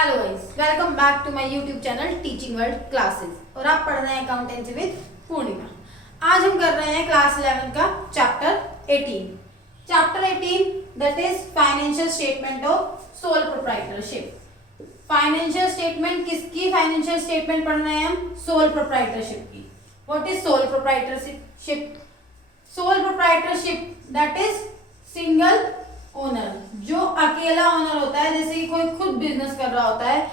Hello guys, welcome back to my YouTube channel teaching world classes. और आप पढ़ रहे हैं अकाउंटेंसी विद पूर्णिमा। आज हम कर रहे हैं क्लास 11 का chapter 18 that is financial statement of sole proprietorship. Financial statement किसकी फाइनेंशियल स्टेटमेंट पढ़ रहे हैं हम? सोल प्रोप्राइटरशिप की। What is sole proprietorship? Sole proprietorship that is single owner, जो अकेला ओनर होता है, जैसे कि कोई खुद बिजनेस कर रहा होता है।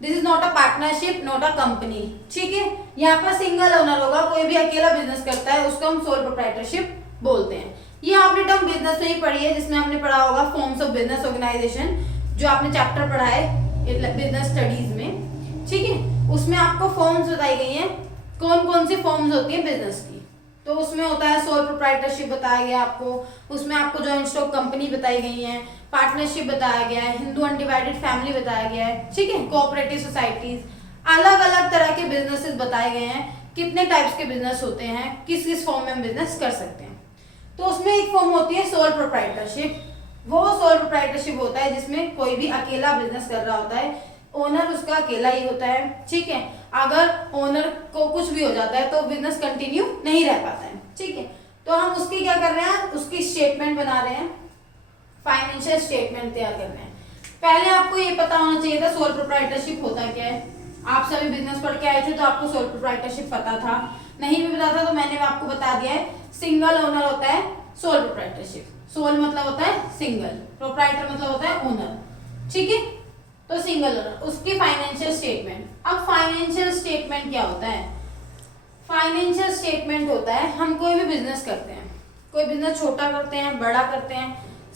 This is not a partnership, not a company. ठीक है, यहाँ पर सिंगल ओनर होगा, कोई भी अकेला बिजनेस करता है उसको हम सोल प्रोप्राइटरशिप बोलते हैं। ये आपने टर्म बिजनेस में ही पढ़ी है, जिसमें आपने पढ़ा होगा फॉर्म्स ऑफ बिजनेस ऑर्गेनाइजेशन, जो आपने चैप्टर पढ़ा है बिजनेस स्टडीज में। ठीक है, उसमें आपको फॉर्म्स बताई गई हैं, कौन कौन सी फॉर्म्स होती है बिजनेस की। तो उसमें होता है सोल प्रोप्राइटरशिप बताया गया आपको, उसमें आपको जॉइंट स्टॉक कंपनी बताई गई है, पार्टनरशिप बताया गया है, हिंदू अनडिवाइडेड फैमिली बताया गया है। ठीक है, कोऑपरेटिव सोसाइटीज, अलग अलग तरह के बिजनेसेस बताए गए हैं, कितने टाइप्स के बिजनेस होते हैं, किस किस फॉर्म में हम बिजनेस कर सकते हैं। तो उसमें एक फॉर्म होती है सोल प्रोप्राइटरशिप। वो सोल प्रोप्राइटरशिप होता है जिसमें कोई भी अकेला बिजनेस कर रहा होता है, ओनर उसका अकेला ही होता है। ठीक है, अगर ओनर को कुछ भी हो जाता है तो बिजनेस कंटिन्यू नहीं रह पाता है। ठीक है, तो हम उसकी क्या कर रहे हैं, उसकी स्टेटमेंट बना रहे हैं, फाइनेंशियल स्टेटमेंट तैयार कर रहे हैं। पहले आपको ये पता होना चाहिए था सोल प्रोप्राइटरशिप होता क्या है। आप सभी बिजनेस पढ़ के आए थे तो आपको सोल प्रोप्राइटरशिप पता था, नहीं भी पता था तो मैंने आपको बता दिया है। सिंगल ओनर होता है सोल प्रोप्राइटरशिप। सोल मतलब होता है सिंगल, प्रोप्राइटर मतलब होता है ओनर। ठीक है, तो सिंगल ओनर, उसकी फाइनेंशियल स्टेटमेंट। अब फाइनेंशियल स्टेटमेंट क्या होता है? फाइनेंशियल स्टेटमेंट होता है, हम कोई भी बिजनेस करते हैं, कोई बिजनेस छोटा करते हैं, बड़ा करते हैं,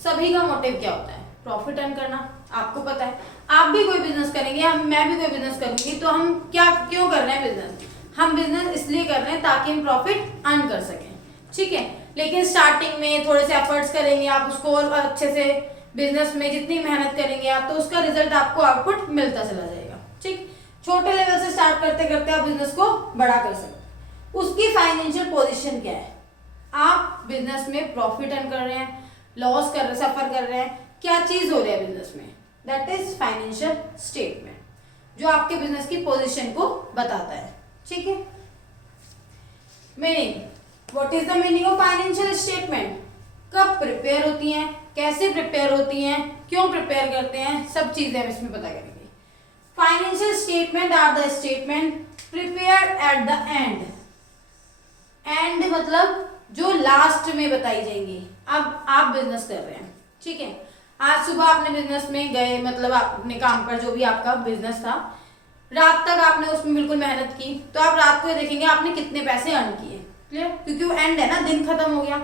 सभी का मोटिव क्या होता है? प्रॉफिट अर्न करना। आपको पता है, आप भी कोई बिजनेस करेंगे, मैं भी कोई बिजनेस करूंगी, तो हम क्या क्यों कर रहे हैं बिजनेस? हम बिजनेस इसलिए कर रहे हैं ताकि हम प्रॉफिट अर्न कर सकें। ठीक है, लेकिन स्टार्टिंग में थोड़े से एफर्ट्स करेंगे आप, उसको और अच्छे से बिजनेस में जितनी मेहनत करेंगे आप, तो उसका रिजल्ट आपको आउटपुट मिलता चला जाएगा। ठीक, छोटे लेवल से स्टार्ट करते करते आप बिजनेस को बड़ा कर सकते हैं। उसकी फाइनेंशियल पोजीशन क्या है? आप बिजनेस में प्रॉफिट अर्न कर रहे हैं, लॉस कर रहे, सफर कर रहे हैं, क्या चीज हो रही है बिजनेस में? दैट इज फाइनेंशियल स्टेटमेंट, जो आपके बिजनेस की पोजीशन को बताता है। ठीक है, meaning, what is the meaning of financial statement? कब प्रिपेयर होती हैं, कैसे प्रिपेयर होती हैं, क्यों प्रिपेयर करते हैं, सब चीजें हम इसमें पता करेंगे। Financial statement are the statement prepared at the end. End मतलब जो लास्ट में बताई जाएंगी। अब आप बिजनेस कर रहे हैं, ठीक है, आज सुबह आपने बिजनेस में गए, मतलब आपने काम पर, जो भी आपका बिजनेस था, रात तक आपने उसमें बिल्कुल मेहनत की, तो आप रात को देखेंगे आपने कितने पैसे अर्न किए। क्लियर? क्योंकि वो एंड है ना, दिन खत्म हो गया।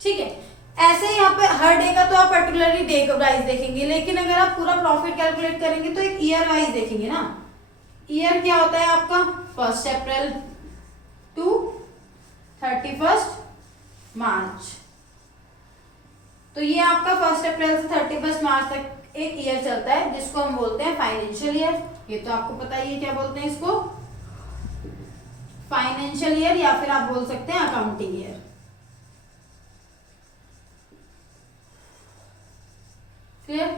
ठीक है, ऐसे यहाँ पे हर डे का तो आप पर्टिकुलरली डे वाइज देखेंगे, लेकिन अगर आप पूरा प्रॉफिट कैलकुलेट करेंगे तो एक ईयर वाइज देखेंगे ना। ईयर क्या होता है आपका? 1 अप्रैल टू 31 मार्च। तो ये आपका 1 अप्रैल से 31 मार्च तक एक ईयर चलता है, जिसको हम बोलते हैं फाइनेंशियल ईयर। ये तो आपको पता ही है क्या बोलते हैं इसको, फाइनेंशियल ईयर, या फिर आप बोल सकते हैं अकाउंटिंग ईयर। क्लियर?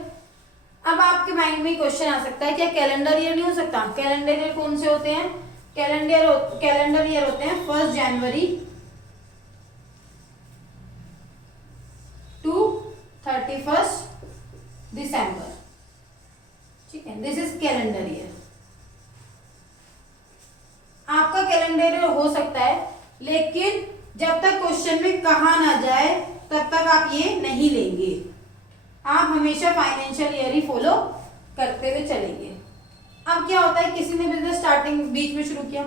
अब आपके माइंड में क्वेश्चन आ सकता है, क्या कैलेंडर ईयर नहीं हो सकता? कैलेंडर ईयर कौन से होते हैं? कैलेंडर ईयर होते हैं 1 जनवरी टू 31 दिसंबर। ठीक है, दिस इज कैलेंडर ईयर। आपका कैलेंडर ईयर हो सकता है, लेकिन जब तक क्वेश्चन में कहा ना जाए तब तक आप ये नहीं लेंगे। आप हमेशा फाइनेंशियल ईयर ही फॉलो करते हुए चलेंगे। अब क्या होता है, किसी ने बिजनेस स्टार्टिंग बीच में शुरू किया,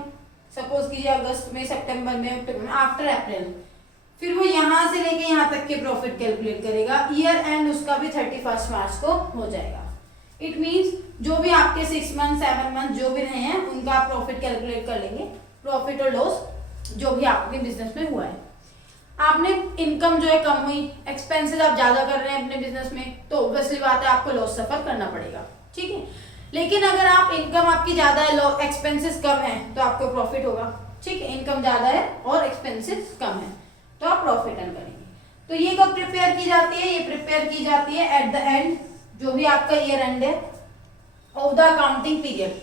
सपोज कीजिए अगस्त में, सितंबर में, अक्टूबर में, आफ्टर अप्रैल, फिर वो यहां से लेके यहां तक के प्रॉफिट कैलकुलेट करेगा। ईयर एंड उसका भी 31 मार्च को हो जाएगा। इट मींस जो भी आपके 6 मंथ 7 मंथ जो भी रहे हैं, उनका आप प्रॉफिट कैलकुलेट कर लेंगे, प्रॉफिट और लॉस जो भी आपके बिजनेस में हुआ है। आपने इनकम जो है कम हुई, एक्सपेंसेस आप ज्यादा कर रहे हैं अपने बिजनेस में, तो ऑब्वियसली बात है आपको लॉस सफर करना पड़ेगा। ठीक है, लेकिन अगर आप इनकम आपकी ज्यादा है, एक्सपेंसेस कम है, तो आपको प्रॉफिट होगा। ठीक है, इनकम ज्यादा है और एक्सपेंसेस कम है, तो आप प्रॉफिट अर्न करेंगे। तो ये कब प्रिपेयर की जाती है? ये प्रिपेयर की जाती है एट द एंड, जो भी आपका ईयर एंड है, of the accounting period.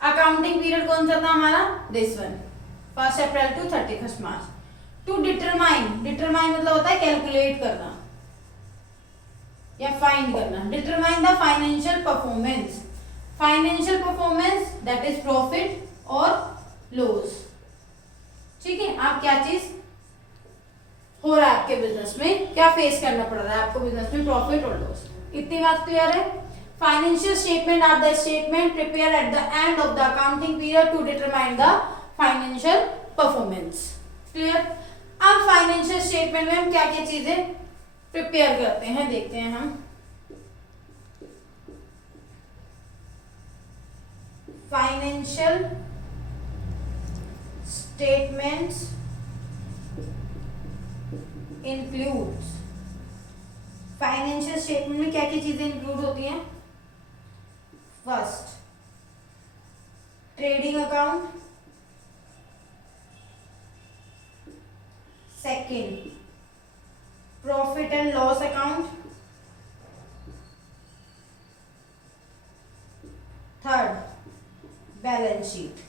Accounting period कौन सा था हमारा, this one, 1 April to 31 March. To determine, determine मतलब होता है कैलकुलेट करना या फाइंड करना। Determine the financial performance, financial performance that is profit और लॉस। ठीक है, आप क्या चीज हो रहा है आपके बिजनेस में, क्या फेस करना पड़ रहा है आपको बिजनेस में, प्रॉफिट और लॉस। इतनी बात क्लियर है। Financial statement are the statement prepare at the end of the accounting period to determine the financial performance. Clear. अब फाइनेंशियल स्टेटमेंट में हम क्या क्या चीजें प्रिपेयर करते हैं देखते हैं हम। Financial statements includes, financial statement में क्या क्या चीजें इंक्लूड होती हैं। First, trading account, second, profit and loss account, third, balance sheet.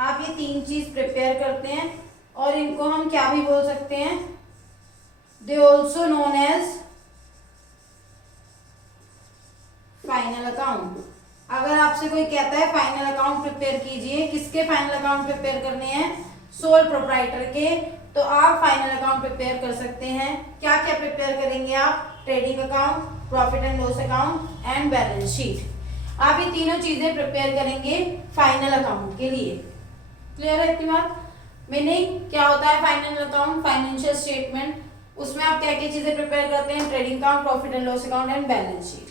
आप ये 3 चीज प्रिपेयर करते हैं और इनको हम क्या भी बोल सकते हैं, they also known as final account. अगर आपसे कोई कहता है फाइनल अकाउंट प्रिपेयर कीजिए, किसके फाइनल अकाउंट प्रिपेयर करने हैं, सोल प्रोप्राइटर के, तो आप फाइनल अकाउंट प्रिपेयर कर सकते हैं। क्या क्या प्रिपेयर करेंगे आप, trading account, profit and loss account and balance sheet. आप ये तीनों चीजें प्रिपेयर करेंगे फाइनल अकाउंट के लिए। क्लियर है इतनी बात। मीनिंग क्या होता है फाइनल अकाउंट, फाइनेंशियल स्टेटमेंट, उसमें आप क्या क्या चीजें प्रिपेयर करते हैं, trading account, profit and loss account and balance sheet.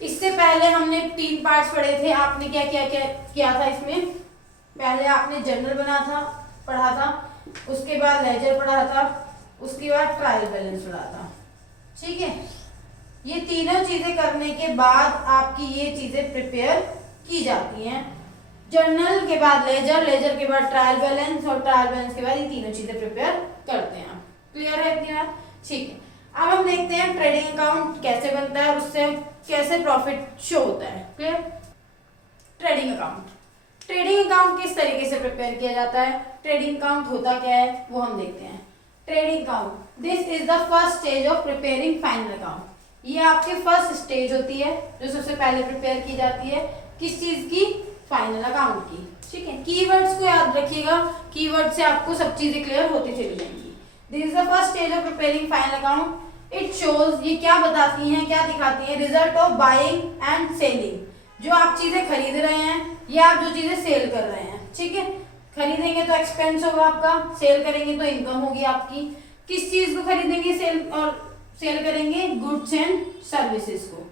इससे पहले हमने 3 पार्ट्स पढ़े थे। आपने क्या क्या क्या किया था इसमें, पहले आपने जर्नल पढ़ा था, उसके बाद लेजर पढ़ा था, उसके बाद ट्रायल बैलेंस पढ़ा था। ठीक है, ये तीनों चीजें करने के बाद आपकी ये चीजें प्रिपेयर की जाती हैं। जर्नल के बाद लेजर, लेजर के बाद ट्रायल बैलेंस और ट्रायल बैलेंस के बाद ये तीनों चीजें प्रिपेयर करते हैं। क्लियर है इतनी बात। ठीक है, अब हम देखते हैं ट्रेडिंग अकाउंट कैसे बनता है और उससे कैसे प्रॉफिट शो होता है। Clear. Trading account, trading account किस तरीके से प्रिपेयर किया जाता है, ट्रेडिंग अकाउंट होता क्या है वो हम देखते हैं। Trading account, this is the first stage of preparing final account. ये आपकी फर्स्ट स्टेज होती है जो सबसे पहले प्रिपेयर की जाती है, किस चीज की, फाइनल अकाउंट की। ठीक है, कीवर्ड्स को याद रखिएगा, कीवर्ड से आपको सब चीजें क्लियर होती चली जाएंगी। This is the first stage of preparing final account. It shows, ये क्या बताती हैं, क्या दिखाती हैं, result of buying and selling. जो आप चीजें खरीद रहे हैं या आप जो चीजें सेल कर रहे हैं। ठीक है, खरीदेंगे तो एक्सपेंस होगा आपका, सेल करेंगे तो इनकम होगी आपकी। किस चीज को खरीदेंगे सेल और सेल करेंगे, गुड्स एंड सर्विसेज को।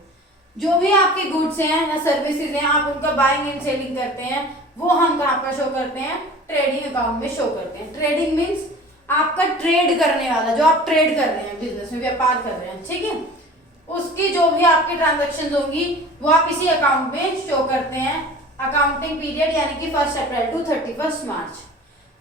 जो भी आपके गुड्स हैं या सर्विसेज हैं आप उनका बाइंग एंड सेलिंग करते हैं, वो हम कहाँ पर शो करते हैं, ट्रेडिंग अकाउंट में शो करते हैं। ट्रेडिंग मीन्स आपका ट्रेड करने वाला, जो आप ट्रेड कर रहे हैं, बिजनेस में व्यापार कर रहे हैं। ठीक है, उसकी जो भी आपकी ट्रांजेक्शन होंगी वो आप इसी अकाउंट में शो करते हैं। अकाउंटिंग पीरियड यानी कि 1 April to 31 March.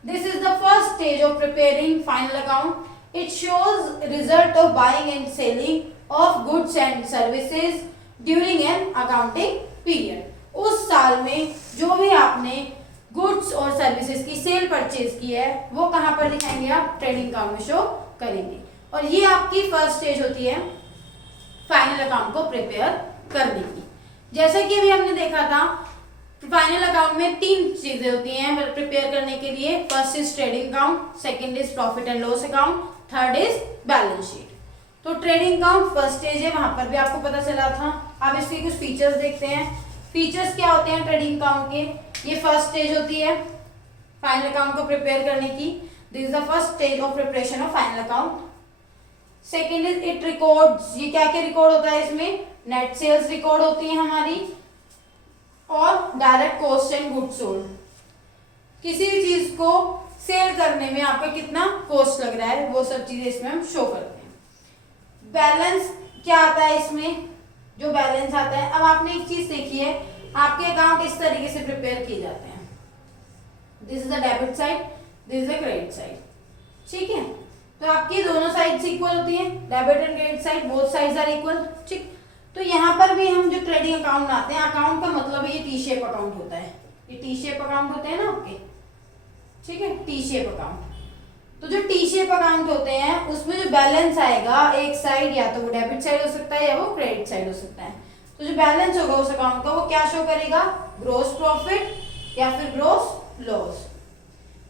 This is the first stage of preparing final account. It shows result of buying and selling of goods and services during an accounting period. उस साल में जो भी आपने गुड्स और सर्विसेज की सेल परचेज की है वो कहां पर दिखाएंगे, आप ट्रेडिंग अकाउंट में शो करेंगे। और ये आपकी फर्स्ट स्टेज होती है फाइनल अकाउंट को प्रिपेयर करने की। जैसे कि अभी हमने देखा था फाइनल अकाउंट में 3 चीजें होती हैं प्रिपेयर करने के लिए। First is trading account, second is profit and loss account, third is balance sheet. तो ट्रेडिंग अकाउंट फर्स्ट स्टेज है, वहां पर भी आपको पता चला था। अब इसके कुछ फीचर्स देखते हैं। फीचर्स क्या होते हैं ट्रेडिंग अकाउंट के। ये फर्स्ट स्टेज होती है फाइनल अकाउंट को प्रिपेयर करने की। This is the first stage of preparation of final account. Second is it records, ये क्या क्या रिकॉर्ड होता है इसमें, नेट सेल्स रिकॉर्ड होती है हमारी और direct cost and goods sold. किसी भी चीज को सेल करने में आपका कितना कॉस्ट लग रहा है वो सब चीजें इसमें हम शो करते हैं। बैलेंस क्या आता है इसमें, जो बैलेंस आता है। अब आपने एक चीज देखी है, आपके अकाउंट इस तरीके से प्रिपेयर किए जाते हैं। This is the debit side, this is the credit side. ठीक है, तो आपकी दोनों साइड्स इक्वल होती हैं, debit and credit side, both sides are equal. ठीक, तो यहाँ पर भी हम जो ट्रेडिंग अकाउंट बनाते हैं, अकाउंट का मतलब ये टी शेप अकाउंट होता है, ये टी शेप अकाउंट होते हैं ना आपके, ठीक है, टी शेप अकाउंट। तो जो टी शेप अकाउंट होते हैं उसमें जो बैलेंस आएगा एक साइड, या तो वो डेबिट साइड हो सकता है या वो क्रेडिट साइड हो सकता है। तो जो बैलेंस होगा उस अकाउंट का वो क्या शो करेगा, ग्रॉस प्रॉफिट या फिर ग्रॉस लॉस।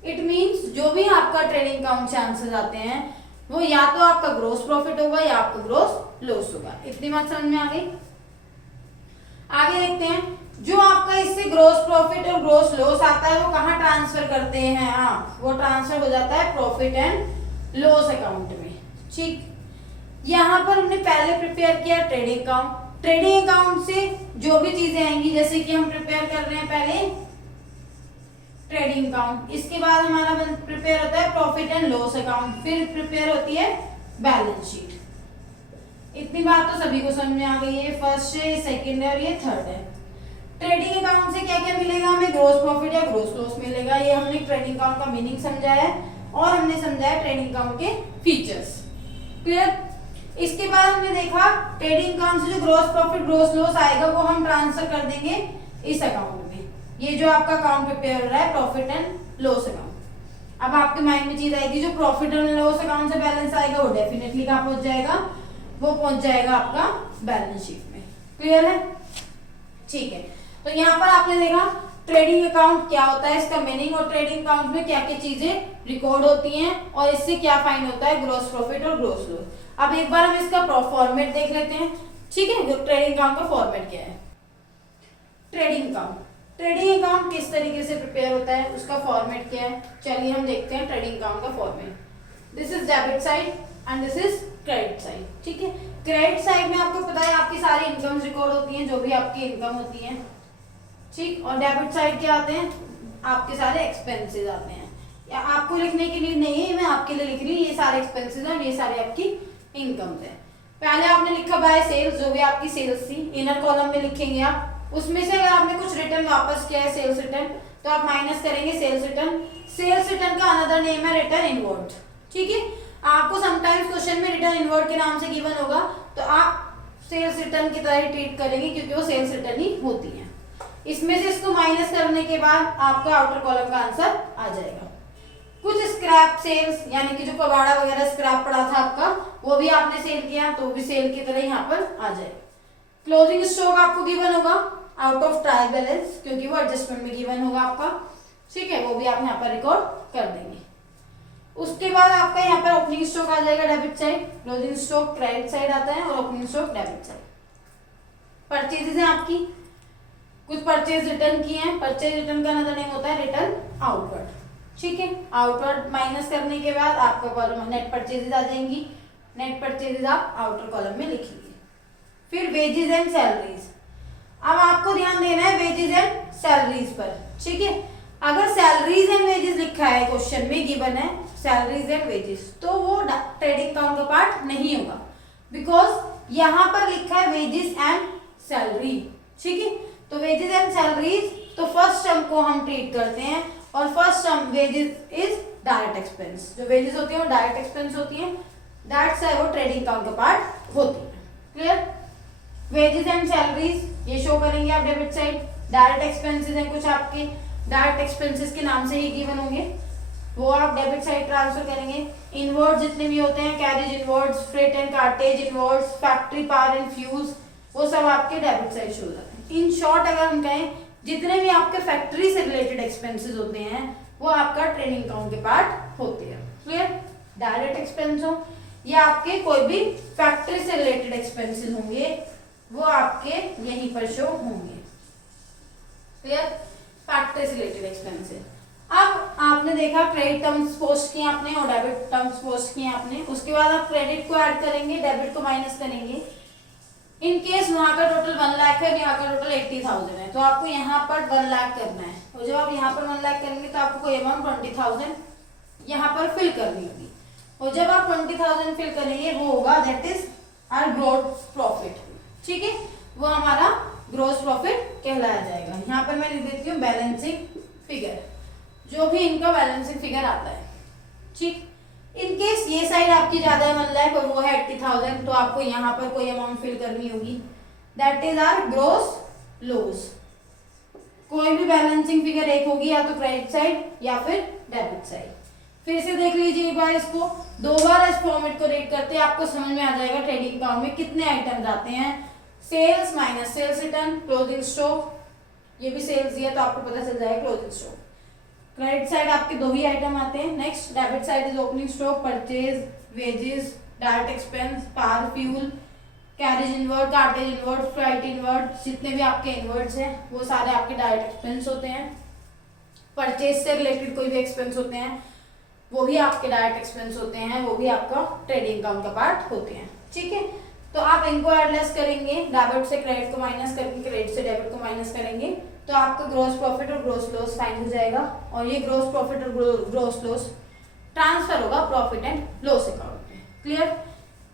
इट मींस जो भी आपका ट्रेडिंग अकाउंट से आंसर आते हैं वो या तो आपका ग्रॉस प्रॉफिट होगा या आपका ग्रॉस लॉस होगा। इतनी बात समझ में आ गई। आगे देखते हैं, जो आपका इससे ग्रॉस प्रॉफिट और ग्रॉस लॉस आता है वो कहाँ ट्रांसफर करते हैं आप, वो ट्रांसफर हो जाता है प्रॉफिट एंड लॉस अकाउंट में। ठीक, यहाँ पर हमने पहले प्रिपेयर किया ट्रेडिंग अकाउंट। ट्रेडिंग अकाउंट से जो भी चीजें आएंगी, जैसे कि हम प्रिपेयर कर रहे हैं पहले ट्रेडिंग अकाउंट, इसके बाद हमारा प्रिपेयर होता है प्रॉफिट एंड लॉस अकाउंट, फिर प्रिपेयर होती है बैलेंस शीट। इतनी बात तो सभी को समझ में आ गई है। फर्स्ट है, सेकंड है और ये थर्ड है। ट्रेडिंग अकाउंट से क्या क्या मिलेगा हमें, ग्रॉस प्रॉफिट या ग्रॉस लॉस मिलेगा। ये हमने ट्रेडिंग अकाउंट का मीनिंग समझाया है और हमने समझाया ट्रेडिंग अकाउंट के फीचर्स। क्लियर। इसके बाद हमने देखा ट्रेडिंग अकाउंट से जो ग्रॉस प्रॉफिट ग्रॉस लॉस आएगा वो हम ट्रांसफर कर देंगे इस अकाउंट में। ये जो आपका अकाउंट प्रिपेयर हो रहा है प्रॉफिट एंड लॉस अकाउंट। अब आपके माइंड में चीज आएगी, जो प्रॉफिट एंड लॉस अकाउंट से बैलेंस आएगा वो डेफिनेटली कहाँ पहुंच जाएगा, वो पहुंच जाएगा आपका बैलेंस शीट में। क्लियर है, ठीक है। तो यहाँ पर आपने देखा ट्रेडिंग अकाउंट क्या होता है, इसका मीनिंग, और ट्रेडिंग अकाउंट में क्या क्या चीजें रिकॉर्ड होती हैं और इससे क्या फाइंड होता है, ग्रॉस प्रॉफिट और ग्रॉस लॉस। अब एक बार हम इसका फॉर्मेट देख लेते हैं। ठीक है, ट्रेडिंग अकाउंट का फॉर्मेट क्या है। ट्रेडिंग अकाउंट, ट्रेडिंग अकाउंट किस तरीके से प्रिपेयर होता है, उसका फॉर्मेट क्या है, चलिए हम देखते हैं ट्रेडिंग अकाउंट का format. This is debit side and this is credit side. ठीक है, क्रेडिट साइड में आपको पता है आपकी सारी इनकम रिकॉर्ड होती हैं, जो भी आपकी इनकम होती है। ठीक, और डेबिट साइड क्या आते हैं, आपके सारे एक्सपेंसेस आते हैं। या आपको लिखने के लिए नहीं है, मैं आपके लिए लिख रही हूँ, ये सारे एक्सपेंसेस हैं, ये सारे आपकी इनकम है। पहले आपने लिखा बाय सेल्स, जो भी आपकी सेल्स थी, इनर कॉलम में लिखेंगे आप। उसमें से अगर आपने कुछ रिटर्न वापस किया है सेल्स रिटर्न, तो आप माइनस करेंगे सेल्स रिटर्न। सेल्स रिटर्न का अनदर नेम है रिटर्न इनवर्ड। ठीक है, आपको समटाइम्स क्वेश्चन में रिटर्न इनवर्ड के नाम से गिवन होगा, तो आप सेल्स रिटर्न की तरह ट्रीट करेंगे क्योंकि वो सेल्स रिटर्न ही होती है। इसमें से इसको माइनस करने के बाद आपका आउटर कॉलम का आंसर आ जाएगा। कुछ स्क्रैप सेल्स, यानी कि जो कबाड़ा वगैरह स्क्रैप पड़ा था आपका, वो भी आपने सेल किया, तो भी सेल की तरह यहाँ पर आ जाएगा। क्लोजिंग स्टॉक आपको गिवन होगा आउट ऑफ ट्रायल बैलेंस, क्योंकि वो एडजस्टमेंट में गिवन होगा आपका। ठीक है, वो भी आप यहाँ पर रिकॉर्ड कर देंगे। उसके बाद आपका यहाँ पर ओपनिंग स्टॉक आ जाएगा debit side, closing stock credit side आता है और opening stock debit side. Purchases हैं आपकी, कुछ परचेज रिटर्न किए हैं, परचेज रिटर्न का अनदर नेम होता है रिटर्न आउटवर्ड। ठीक है, आउटवर्ड माइनस करने के बाद आपका कॉलम नेट परचेजेस आ जाएंगी। नेट परचेजेस आप आउटर कॉलम में लिखेंगे। फिर वेजेस एंड सैलरीज, अब आपको ध्यान देना है वेजेस एंड सैलरीज पर। ठीक है, अगर सैलरीज एंड वेजेस लिखा है क्वेश्चन में गिवन है सैलरीज एंड वेजेस, तो वो ट्रेडिंग अकाउंट का पार्ट नहीं होगा, बिकॉज यहाँ पर लिखा है वेजेस एंड सैलरी। ठीक है, तो वेजेस एंड सैलरीज, तो फर्स्ट टर्म को हम ट्रीट करते हैं, और first term wages is direct expense. जो वेजेस होती है वो डायरेक्ट एक्सपेंस होती है, दैट्स है वो ट्रेडिंग अकाउंट का पार्ट होती है। क्लियर, वेजेस एंड सैलरीज ये शो करेंगे आप डेबिट साइड। डायरेक्ट एक्सपेंसेस हैं कुछ आपके, डायरेक्ट एक्सपेंसेस के नाम से ही गिवन होंगे, वो आप डेबिट साइड ट्रांसफर करेंगे। इनवर्ड्स जितने भी होते हैं, carriage inwards, freight and cartridge inwards, factory power and fuse, वो सब आपके डेबिट साइड शो हो जाते हैं। इन शॉर्ट अगर हम कहें, जितने भी आपके फैक्ट्री से रिलेटेड एक्सपेंसेस होते हैं वो आपका ट्रेडिंग अकाउंट के पार्ट होते हैं। क्लियर, डायरेक्ट एक्सपेंस हो या आपके कोई भी फैक्ट्री से रिलेटेड एक्सपेंसेस होंगे, वो आपके यहीं पर शो होंगे। क्लियर, फैक्ट्री से रिलेटेड एक्सपेंसेस। अब आपने देखा क्रेडिट टर्म्स पोस्ट किए आपने और डेबिट टर्म्स पोस्ट किए आपने, उसके बाद आप क्रेडिट को ऐड करेंगे, डेबिट को माइनस करेंगे। इन केस वहां का टोटल 1 लाख है, यहाँ का टोटल 80,000 है, तो आपको यहाँ पर 1 लाख करना है, और जब आप यहाँ पर 1 लाख करेंगे तो आपको कोई अमाउंट 20,000 यहाँ पर फिल करनी होगी, और जब आप 20,000 फिल करेंगे वो होगा that is our gross profit. ठीक है, वो हमारा ग्रॉस प्रॉफिट कहलाया जाएगा। यहाँ पर मैं लिख देती हूँ बैलेंसिंग फिगर, जो भी इनका बैलेंसिंग फिगर आता है। ठीक, इन केस ये साइड आपकी ज्यादा है 1 लाख और वो है 80,000, तो आपको यहाँ पर कोई अमाउंट फिल करनी होगी। That is our gross loss. कोई भी बैलेंसिंग फिगर एक होगी, या तो क्रेडिट साइड या फिर डेबिट साइड। फिर से देख लीजिए एक बार इसको, दो बार इस फॉर्मेट को रीड करते हैं आपको समझ में आ जाएगा ट्रेडिंग अकाउंट में कितने आइटम्स आते हैं। Sales minus sales return, closing stock, ये भी सेल्स दिया तो आपको पता चल जाएगा क्लोजिंग स्टॉक। क्रेडिट साइड आपके दो ही आइटम आते हैं। Next debit side is opening stock, purchase, wages, direct expense, power, fuel, carriage inward, cartage inward, flight inward, जितने भी आपके इनवर्ड्स हैं वो सारे आपके डायरेक्ट एक्सपेंस होते हैं। परचेज से रिलेटेड कोई भी एक्सपेंस होते हैं वो भी आपके डायरेक्ट एक्सपेंस होते हैं, वो भी आपका ट्रेडिंग अकाउंट का पार्ट होते हैं। ठीक है, तो आप इनको एडलेस करेंगे, डेबिट से क्रेडिट को माइनस करके क्रेडिट से डेबिट को माइनस करेंगे तो आपका ग्रॉस प्रॉफिट और ग्रॉस लॉस फाइंड हो जाएगा, और ये ग्रॉस प्रॉफिट और ग्रॉस लॉस ट्रांसफर होगा प्रॉफिट एंड लॉस अकाउंट में। क्लियर,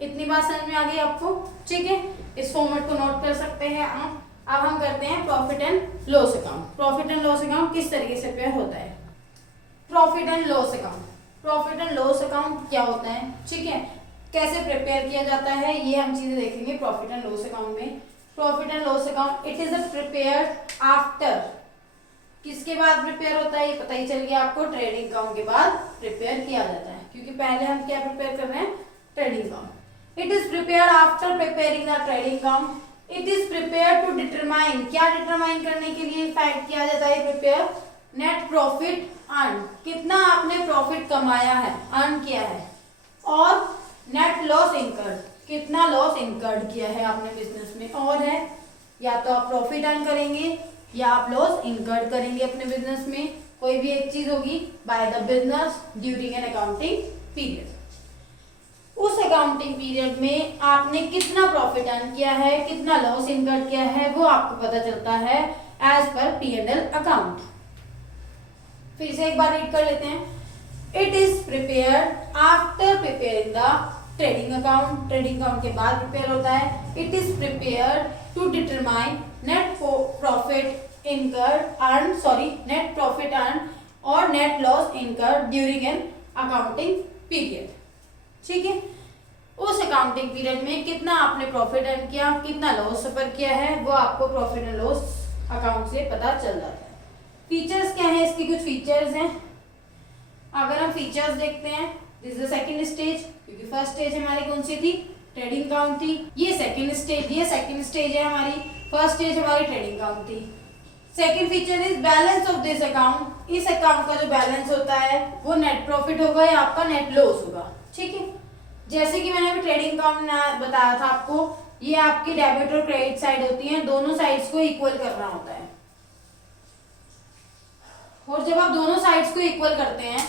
इतनी बात समझ में आ गई आपको? ठीक है, इस फॉर्मेट को नोट कर सकते हैं आप। अब हम करते हैं profit and loss account. Profit and loss account किस तरीके से प्रिपेयर होता है? Profit and loss account, profit and loss account क्या होता है, ठीक है, कैसे प्रिपेयर किया जाता है, ये हम चीजें देखेंगे प्रॉफिट एंड लॉस अकाउंट में। Profit and loss account it is prepared after, किसके बाद प्रिपेयर होता है ये पता ही चल गया आपको, ट्रेडिंग अकाउंट के बाद प्रिपेयर किया जाता है, क्योंकि पहले हम क्या प्रिपेयर कर रहे हैं, trading account. It is prepared after preparing the trading account. It is prepare to determine, क्या डिटरमाइन करने के लिए फाइंड किया जाता है प्रिपेयर, नेट प्रॉफिट अर्न, कितना आपने प्रॉफिट कमाया है, अर्न किया है, और नेट लॉस इनकर्ड, कितना लॉस इनकर्ड किया है आपने बिजनेस में। और है या तो आप प्रॉफिट अर्न करेंगे या आप लॉस इनकर्ड करेंगे अपने बिजनेस में, कोई भी एक चीज होगी by the business during an accounting period. उस अकाउंटिंग पीरियड में आपने कितना प्रॉफिट अर्न किया है, कितना लॉस इनकर्ड किया है, वो आपको पता चलता है एज पर P&L अकाउंट। फिर से एक बार रीड कर लेते हैं। It is prepared after preparing the trading account, trading account के बाद प्रिपेयर होता है। It is prepared to determine net profit incurred earn, net profit earn और net loss incurred during an accounting period. ठीक है, उस अकाउंटिंग पीरियड में कितना आपने प्रॉफिट अर्न किया, कितना लॉस सफर किया है, वो आपको प्रॉफिट एंड लॉस अकाउंट से पता चल जाता है। फीचर्स क्या है, इसकी कुछ फीचर्स हैं। अगर हम फीचर्स देखते हैं, this is the second stage, क्योंकि फर्स्ट स्टेज हमारी कौन सी थी, ट्रेडिंग अकाउंट थी। ये सेकंड स्टेज है हमारी, फर्स्ट स्टेज हमारी ट्रेडिंग अकाउंट थी। Second feature is balance of this account, इस अकाउंट का जो बैलेंस होता है वो नेट प्रॉफिट होगा या आपका नेट लॉस होगा। ठीक है, जैसे कि मैंने अभी ट्रेडिंग अकाउंट बताया था आपको, ये आपकी डेबिट और क्रेडिट साइड होती है, दोनों साइड्स को इक्वल करना होता है। और जब आप दोनों साइड्स को इक्वल करते हैं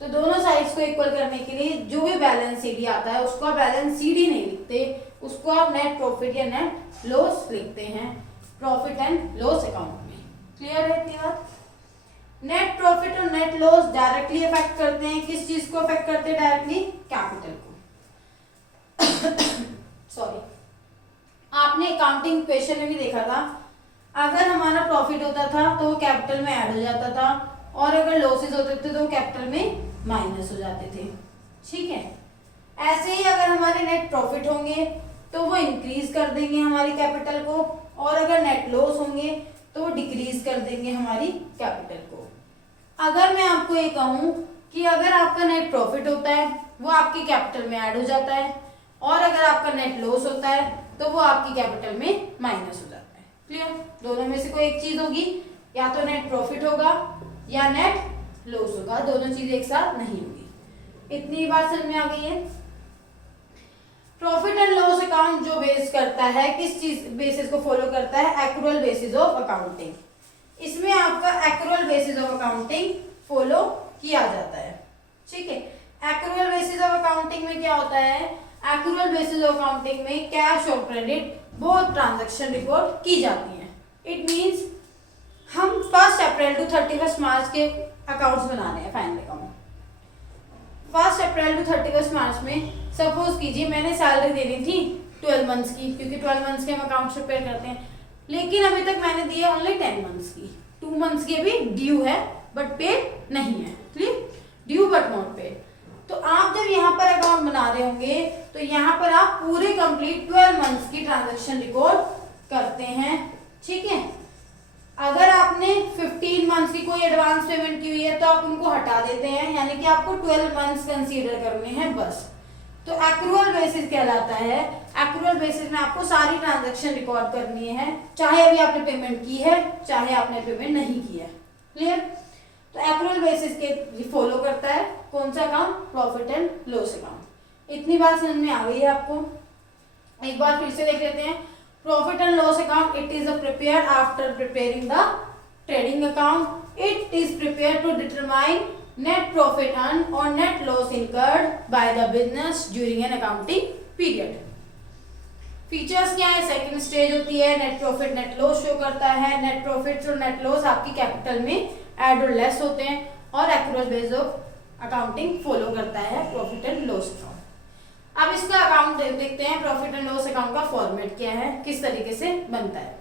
तो दोनों साइड्स को इक्वल करने के लिए जो भी बैलेंस सीडी आता है उसको आप बैलेंस सीडी नहीं लिखते, उसको आप नेट प्रॉफिट या नेट लॉस लिखते हैं प्रॉफिट एंड लॉस अकाउंट में। क्लियर है इतनी बात? नेट प्रॉफिट और नेट लॉस डायरेक्टली अफेक्ट करते हैं, किस चीज को अफेक्ट करते हैं डायरेक्टली, कैपिटल को। आपने अकाउंटिंग क्वेश्चन में भी देखा था, अगर हमारा प्रॉफिट होता था तो वो कैपिटल में ऐड हो जाता था, और अगर लॉसेस होते थे तो वो कैपिटल में माइनस हो जाते थे। ठीक है, ऐसे ही अगर हमारे नेट प्रॉफिट होंगे तो वो इंक्रीज कर देंगे हमारी कैपिटल को, और अगर नेट लॉस होंगे तो वो डिक्रीज कर देंगे हमारी कैपिटल को। अगर मैं आपको ये कहूँ कि अगर आपका नेट प्रॉफिट होता है वो आपकी कैपिटल में ऐड हो जाता है, और अगर आपका नेट लॉस होता है तो वो आपकी कैपिटल में माइनस हो जाता है। क्लियर? दोनों में से कोई एक चीज होगी, या तो नेट प्रॉफिट होगा या नेट लॉस होगा, दोनों चीजें एक साथ नहीं होगी। इतनी बात समझ में आ गई है? प्रॉफिट एंड लॉस अकाउंट जो बेस करता है, किस चीज बेसिस को फॉलो करता है, एक्रूअल बेसिस ऑफ अकाउंटिंग। इसमें आपका accrual basis of accounting follow किया जाता है। ठीक है, एक्रूअल बेसिस ऑफ अकाउंटिंग में क्या होता है, एक्रूअल बेसिस ऑफ अकाउंटिंग में कैश और क्रेडिट बोथ ट्रांजैक्शन रिपोर्ट की जाती है। इट मींस हम 1 अप्रैल टू 31 मार्च के अकाउंट्स बना रहे हैं, फाइनल अकाउंट। 1 अप्रैल टू 31 मार्च में सपोज कीजिए मैंने सैलरी देनी थी 12 मंथ्स की, क्योंकि 12 मंथ्स के हम अकाउंट्स प्रिपेयर करते हैं, लेकिन अभी तक मैंने दिए ओनली 10 मंथ्स की। 2 मंथ्स की अभी ड्यू है बट पेड नहीं है। Clear? Due but not paid. तो आप जब यहाँ पर अकाउंट बना रहे होंगे तो यहाँ पर आप पूरे कंप्लीट 12 मंथ्स की ट्रांजैक्शन रिकॉर्ड करते हैं, ठीक है। अगर आपने 15 मंथ्स की कोई एडवांस पेमेंट की हुई है तो आप उनको हटा देते हैं, यानी कि आपको 12 मंथ्स कंसीडर करने हैं बस। तो एक्रूअल बेसिस कहलाता है। एक्रूअल बेसिस में आपको सारी ट्रांजैक्शन रिकॉर्ड करनी है, चाहे अभी आपने पेमेंट की है चाहे आपने पेमेंट नहीं की है। क्लियर? तो एक्रूअल बेसिस के फॉलो करता है कौन सा account? Profit and loss account. इतनी बात समझ में आ गई है आपको? एक बार फिर से देख लेते हैं। Profit and loss account, it is prepared after preparing the trading account. It is prepared to determine net profit earned or net loss incurred by the business during an accounting period। Features क्या है? Second stage होती है, net profit net loss show करता है। Net profit और net loss आपकी capital में add और लेस होते हैं और accurate base of accounting follow करता है प्रॉफिट एंड लॉस अकाउंट। अब इसका अकाउंट देखते हैं, प्रॉफिट एंड लॉस अकाउंट का फॉर्मेट क्या है, किस तरीके से बनता है।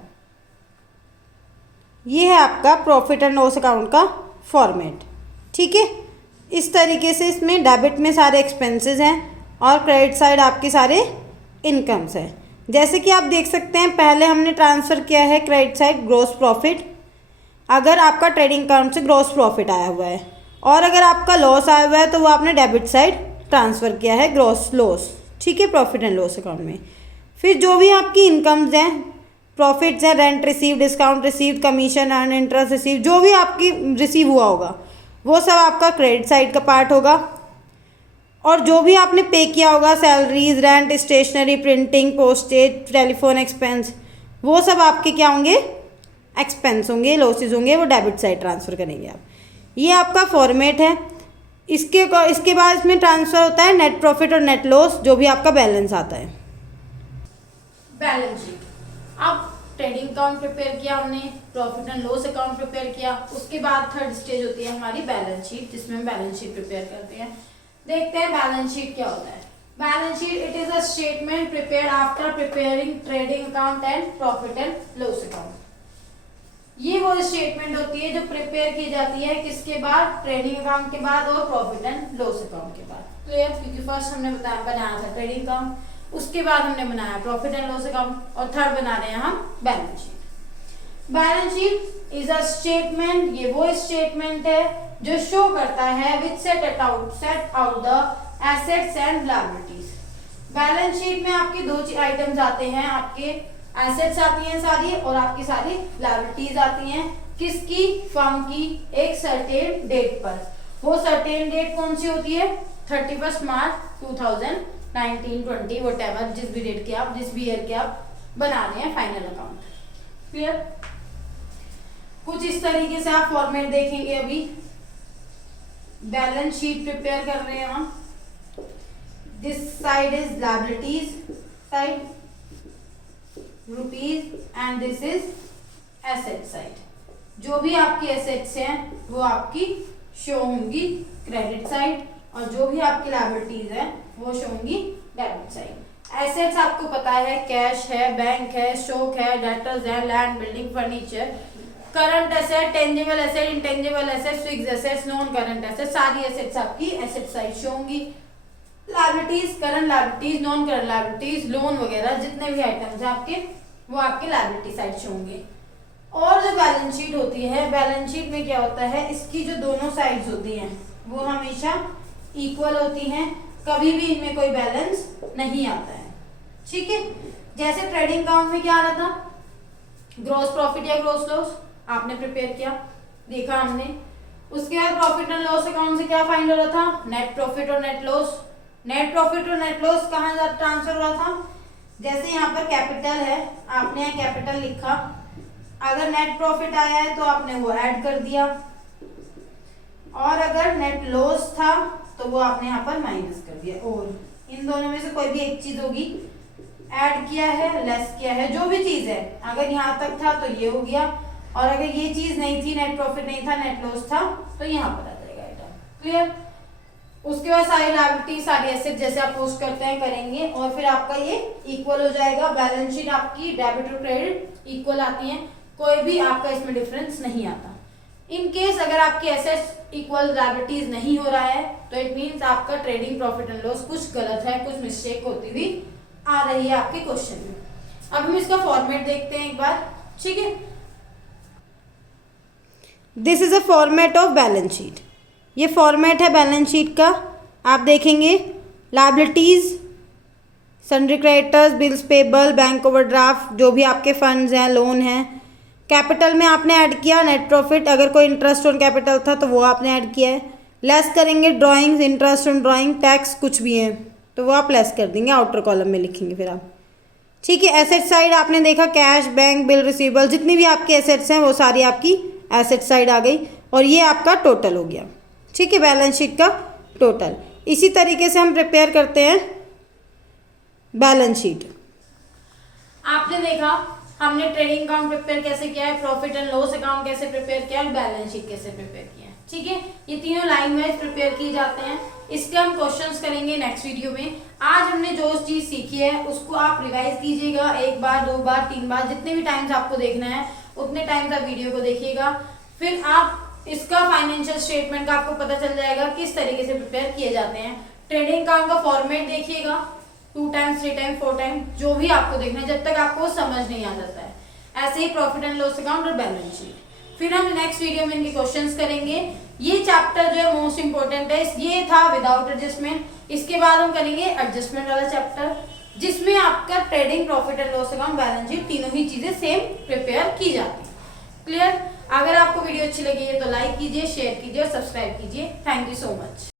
ये है आपका प्रॉफिट एंड लॉस अकाउंट का फॉर्मेट, ठीक है। इस तरीके से इसमें डेबिट में सारे एक्सपेंसेस हैं और क्रेडिट साइड आपके सारे इनकम्स हैं। जैसे कि आप देख सकते हैं, पहले हमने ट्रांसफ़र किया है क्रेडिट साइड ग्रॉस प्रॉफिट, अगर आपका ट्रेडिंग अकाउंट से ग्रॉस प्रॉफिट आया हुआ है, और अगर आपका लॉस आया हुआ है तो वो आपने डेबिट साइड ट्रांसफ़र किया है ग्रॉस लॉस, ठीक है, प्रॉफिट एंड लॉस अकाउंट में। फिर जो भी आपकी इनकम्स हैं, प्रॉफिट्स हैं, rent receive, discount receive, commission earn, interest receive, जो भी आपकी रिसीव हुआ होगा वो सब आपका क्रेडिट साइड का पार्ट होगा। और जो भी आपने पे किया होगा, salaries, rent, stationery, printing, postage, telephone expense, वो सब आपके क्या होंगे? एक्सपेंस होंगे, लॉसेज होंगे, वो डेबिट साइड ट्रांसफ़र करेंगे आप। ये आपका फॉर्मेट है। इसके बाद इसमें ट्रांसफ़र होता है नेट प्रॉफिट और नेट लॉस, जो भी आपका बैलेंस आता है। बैलेंस शीट, अब ट्रेडिंग अकाउंट प्रिपेयर किया हमने, profit and loss account prepare किया, उसके बाद थर्ड स्टेज होती है हमारी बैलेंस शीट, जिसमें हम बैलेंस शीट प्रिपेयर करते हैं। देखते हैं बैलेंस शीट क्या होता है। Balance sheet, it is a statement prepared after preparing trading account and profit and loss account. ये वो स्टेटमेंट होती है जो प्रिपेयर की जाती है किसके बाद? ट्रेडिंग अकाउंट के बाद और प्रॉफिट एंड लॉस अकाउंट के बाद। क्लियर? क्योंकि फर्स्ट हमने बनाया था ट्रेडिंग अकाउंट, उसके बाद हमने बनाया प्रॉफिट एंड लॉस अकाउंट, और थर्ड बना रहे हैं हम balance sheet. Balance sheet is a statement, ये वो स्टेटमेंट है जो शो करता है which set out the assets and liabilities. Balance sheet में आपके दो आइटम्स आते हैं, आपके एसेट्स आती हैं सारी और आपकी सारी लायबिलिटीज आती हैं। किसकी? फर्म की, एक सर्टेन डेट पर। वो सर्टेन डेट कौन सी होती है? 31 मार्च 2019, 20 व्हाटएवर, जिस भी डेट के आप, जिस भी ईयर के आप बना रहे हैं फाइनल अकाउंट। क्लियर? कुछ इस तरीके से आप फॉर्मेट देखेंगे। अभी बैलेंस शीट प्रिपेयर कर रहे हैं हम। This side is liabilities side, rupees, and this is asset side. जो भी आपकी एसेट्स हैं वो आपकी शो होंगी क्रेडिट साइड, और जो भी आपकी लायबिलिटीज हैं वो शो होंगी डेबिट साइड। एसेट्स आपको पता है, कैश है, बैंक है, स्टॉक है, डेटर्स है, land, building, furniture, current asset, tangible asset, intangible asset, fixed assets, non current asset, सारी एसेट्स आपकी एसेट साइड शो होंगी। Liabilities, current liabilities, non current liabilities, loan वगैरह जितने भी आइटम्स हैं आपके, वो आपके लायबिलिटी साइड शो होंगे। और जो बैलेंस शीट होती है, बैलेंस शीट में क्या होता है, इसकी जो दोनों साइड्स होती हैं वो हमेशा इक्वल होती हैं, कभी भी इनमें कोई बैलेंस नहीं आता है। ठीक है? जैसे ट्रेडिंग अकाउंट में क्या आ रहा था, ग्रॉस प्रॉफिट या ग्रॉस लॉस आपने प्रिपेयर किया, देखा हमने। उसके बाद प्रॉफिट एंड लॉस अकाउंट से क्या फाइंड हो रहा था, नेट प्रॉफिट और नेट लॉस। नेट प्रॉफिट और नेट लॉस कहाँ ट्रांसफर हो रहा था, जैसे यहाँ पर कैपिटल है, आपने यहाँ कैपिटल लिखा, अगर नेट प्रॉफिट आया है तो आपने वो ऐड कर दिया, और अगर नेट लॉस था तो वो आपने यहाँ पर माइनस कर दिया, और इन दोनों में से कोई भी एक चीज होगी, ऐड किया है, लेस किया है, जो भी चीज है, अगर यहाँ तक था तो ये हो गया, और अगर ये चीज नहीं थी, नेट प्रॉफिट नहीं था, नेट लॉस था, तो यहाँ पर आ जाएगा आइटम। क्लियर? उसके बाद सारी लायबिलिटी, सारी एसेट जैसे आप पोस्ट करते हैं करेंगे, और फिर आपका ये इक्वल हो जाएगा। बैलेंस शीट आपकी डेबिट और क्रेडिट इक्वल आती है, कोई भी आपका इसमें डिफरेंस नहीं आता। इन केस अगर आपकी एसेट्स इक्वल लायबिलिटीज नहीं हो रहा है तो इट मीन्स आपका ट्रेडिंग प्रॉफिट एंड लॉस कुछ गलत है, कुछ मिस्टेक होती हुई आ रही है आपके क्वेश्चन में। अब हम इसका फॉर्मेट देखते हैं एक बार, ठीक है। This is a format of balance sheet. ये फॉर्मेट है बैलेंस शीट का। आप देखेंगे liabilities, sundry creditors, bills payable, bank overdraft, जो भी आपके फंड्स हैं, लोन हैं। कैपिटल में आपने ऐड किया नेट प्रॉफिट, अगर कोई इंटरेस्ट ऑन कैपिटल था तो वो आपने ऐड किया है। लेस करेंगे drawings, interest on drawing, tax कुछ भी है तो वो आप लेस कर देंगे, आउटर कॉलम में लिखेंगे फिर आप, ठीक है। एसेट साइड आपने देखा कैश, बैंक, बिल, रिसीवेबल, जितनी भी आपके एसेट्स हैं वो सारी आपकी एसेट साइड आ गई और ये आपका टोटल हो गया, ठीक है, बैलेंस शीट का टोटल। इसी तरीके से हम प्रिपेयर करते हैं बैलेंस शीट। आपने देखा हमने ट्रेडिंग अकाउंट प्रिपेयर कैसे किया है, प्रॉफिट एंड लॉस अकाउंट कैसे प्रिपेयर किया है, बैलेंस शीट कैसे प्रिपेयर किया है, ठीक है। ये तीनों लाइन वाइज प्रिपेयर किए जाते हैं। इसके हम क्वेश्चंस करेंगे नेक्स्ट वीडियो में। आज हमने जो चीज सीखी है उसको आप रिवाइज कीजिएगा, 1 बार 2 बार 3 बार, जितने भी टाइम्स आपको देखना है उतने टाइम्स आप वीडियो को देखिएगा। फिर आप इसका फाइनेंशियल स्टेटमेंट का आपको पता चल जाएगा किस तरीके से प्रिपेयर किए जाते हैं। ट्रेडिंग अकाउंट का फॉर्मेट देखिएगा, 2 टाइम्स 3 टाइम्स 4 टाइम, जो भी आपको देखना है जब तक आपको समझ नहीं आ जाता है। ऐसे ही प्रॉफिट एंड लॉस अकाउंट और बैलेंस शीट। फिर हम नेक्स्ट वीडियो में इनके क्वेश्चंस करेंगे। ये चैप्टर जो है मोस्ट इंपोर्टेंट है, ये था विदाउट एडजस्टमेंट। इसके बाद हम करेंगे एडजस्टमेंट वाला चैप्टर, जिसमें आपका trading, profit and loss account, balance sheet तीनों ही चीजें सेम प्रिपेयर की जाती है। क्लियर? अगर आपको वीडियो अच्छी लगी है तो लाइक कीजिए, शेयर कीजिए और सब्सक्राइब कीजिए। Thank you so much.